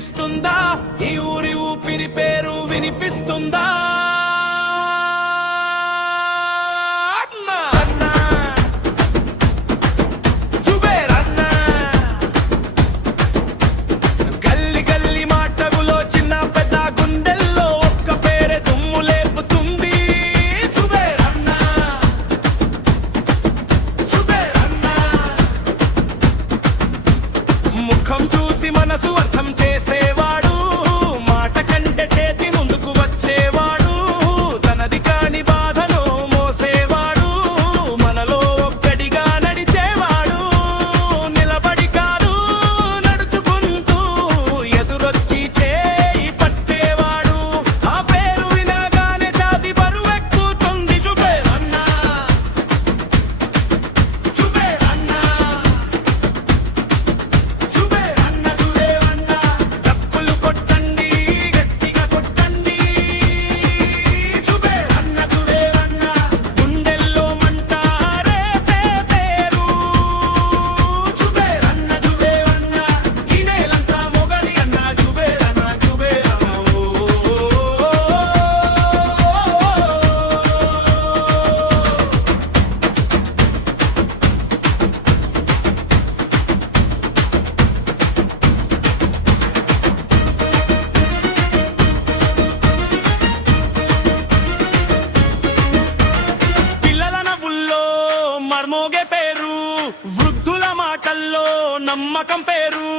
కనిపిస్తుందా? ఈ ఊరి ఊపిరి పేరు వినిపిస్తుందా? ముఖం చూసి మనసు అర్థం చేసేవాడు, మాట కంటే చేతి ముందుకు వచ్చేవాడు, తనది కాని బాధను మోసేవాడు, మనలో ఒక్కడిగా నడిచేవాడు, నిలబడి కాదు నడుచుకుంటూ ఎదురొచ్చి చేయి పట్టేవాడు. ఆ పేరు వినగానే ఛాతి బరువెక్కుతుంది. జుబేర్ అన్నా, జుబేర్ అన్నా, మోగే పేరు, వృద్ధుల మాటల్లో నమ్మకం పేరు.